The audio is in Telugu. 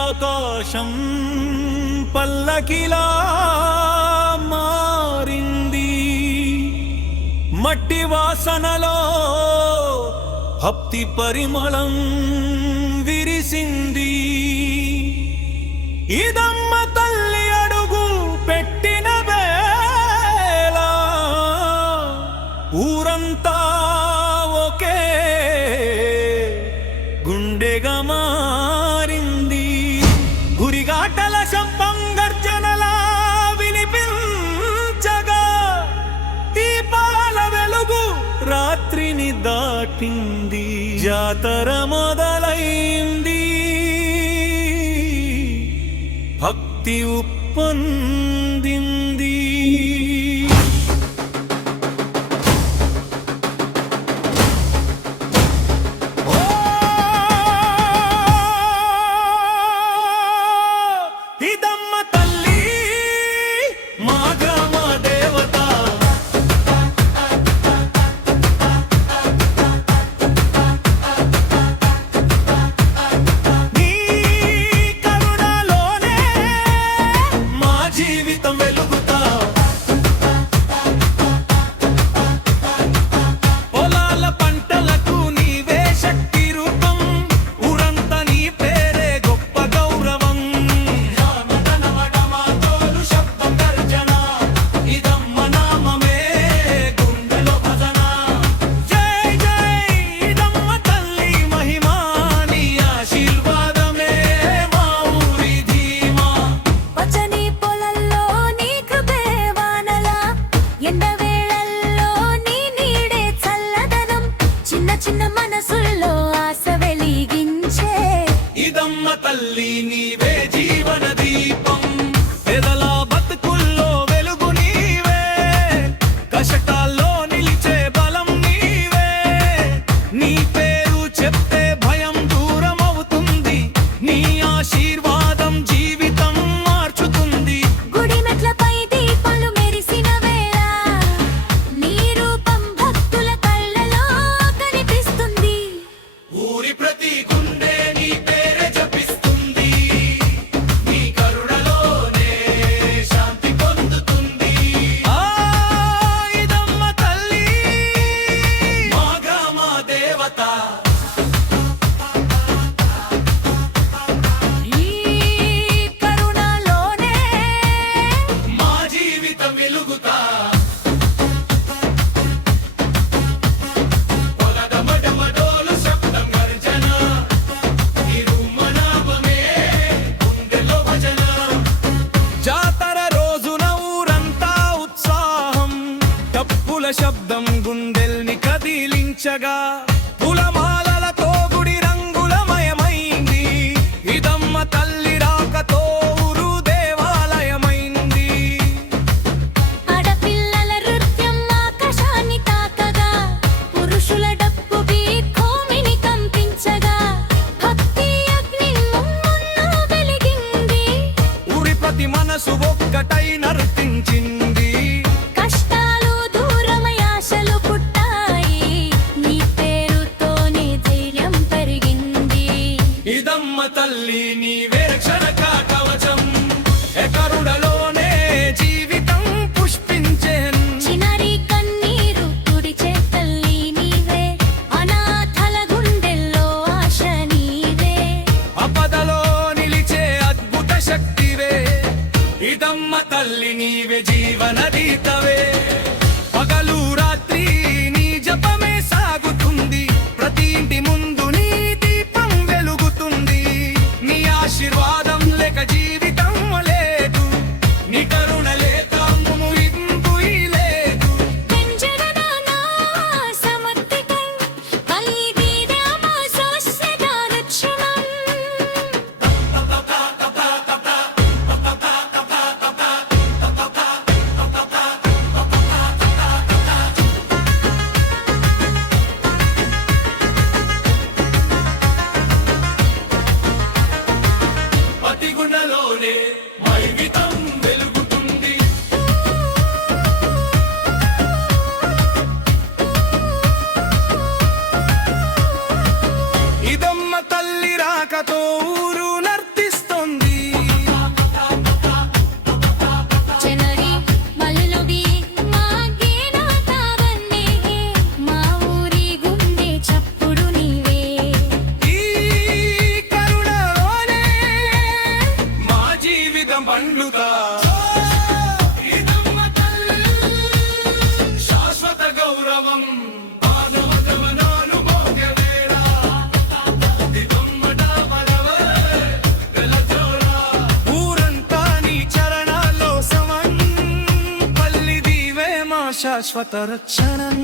ఆకాశం పల్లకిలా మారింది. మట్టి వాసనలో హప్తి పరిమళం విరిసింది. ఇదమ్మ తల్లి అడుగు పెట్టిన వేళ ఊరంతా ఒకే గుండెగా మారింది. గురిగాటల శంపంగర్జనలా వినిపించగా దీపాల వెలుగు రాత్రిని దాటింది. జాతర మొదలైంది, భక్తి ఉప్పొందింది. ఇదమ్మ తల్లి మా గ్రామ దేవత. నీ కరుణలోనే మా జీవితం వెలుగుతా. పొలాల పంటలకు నీవే శక్తి రూపం, ఊరంతా నీ పేరే గొప్ప గౌరవం. శబ్దం గర్జన ఇదమ్మ నామమే గుండెలో భజన. జై జై ఇదమ్మ తల్లి మహిమా, నీ ఆశీర్వాదమే మా ఊరి ధీమా. పచ్చని పొలల్లో నీ కృపే వానలా, ఎండవేళల్లో నీ నీడే చల్లదనం, చిన్న చిన్న మనసుల్లో ఆశ వెలిగించే. ఇదమ్మ తల్లి నీవే జీవన దీపం, పేదల బతుకుల్లో వెలుగు నీవే, కష్టకాల్లో నిలిచే బలం నీవే. నీ పేరు చెప్తే భయం దూరం అవుతుంది, నీ ఆశీర్వాదం జీవితం మార్చుతుంది. గుడి మెట్లపై దీపాలు మెరిసిన వేళ నీ రూపం భక్తుల కళ్ళలో కనిపిస్తుంది. ఊరి ప్రతి గుండె నీ పేరే జపిస్తుంది, నీ కరుణలోనే శాంతి పొందుతుంది. ఇదమ్మ తల్లి మా గ్రామ దేవత. ఈ కరుణలోనే మా జీవితం వెలుగుతా. పొలదమడమడోలు శబ్దం గర్జన ఇరుమ్మ నామమే గుండెలో భజన. జాతర రోజున ఊరంతా ఉత్సాహం, డప్పుల శబ్దం గుండెల్ని కదిలించగా, పూలమాలలతో గుడి రంగులమయమైంది. ఇదమ్మ తల్లి రాకతో ఊరు దేవాలయమైంది. ఆడపిల్లల నృత్యం ఆకాశాన్ని తాకగా, పురుషుల డప్పు భూమిని కంపించగా, భక్తి అగ్ని ముమ్మున వెలిగింది. ఊరి ప్రతి మనసు ఒక్కటై నర్తించింది. కష్టాలు దూరమై ఆశలు పుట్టాయి, నీ పేరుతోనే ధైర్యం పెరిగింది. ఇదమ్మ తల్లి నీవే రక్షణ కవచం, ఎకరుడలోనే జీవితం పుష్పించెన్. చిన్నారి కన్నీరు తుడిచే తల్లి నీవే, అనాథల గుండెల్లో ఆశ నీవే. ఆపదలో నిలిచే అద్భుత శక్తివే. ఇదమ్మ తల్లి నీవే జీవన దీతవే. పగలు రాత్రి నీ జపమే సాగుతుంది, ప్రతి ఇంటి ముందు నీ దీపం వెలుగుతుంది. నీ ఆశీర్వాదం లేక జీవితం లేదు, నీ కరుణ లేక ముగింపు లేదు. వెంజననా సమర్థికం కలిగిరామ సోస్యదానక్షణం. ప్రతి గుణలోనే వైవితం వెలుగుతుంది. రాకతో ఊరు నర్తిస్తుంది. శాశ్వత రక్షణం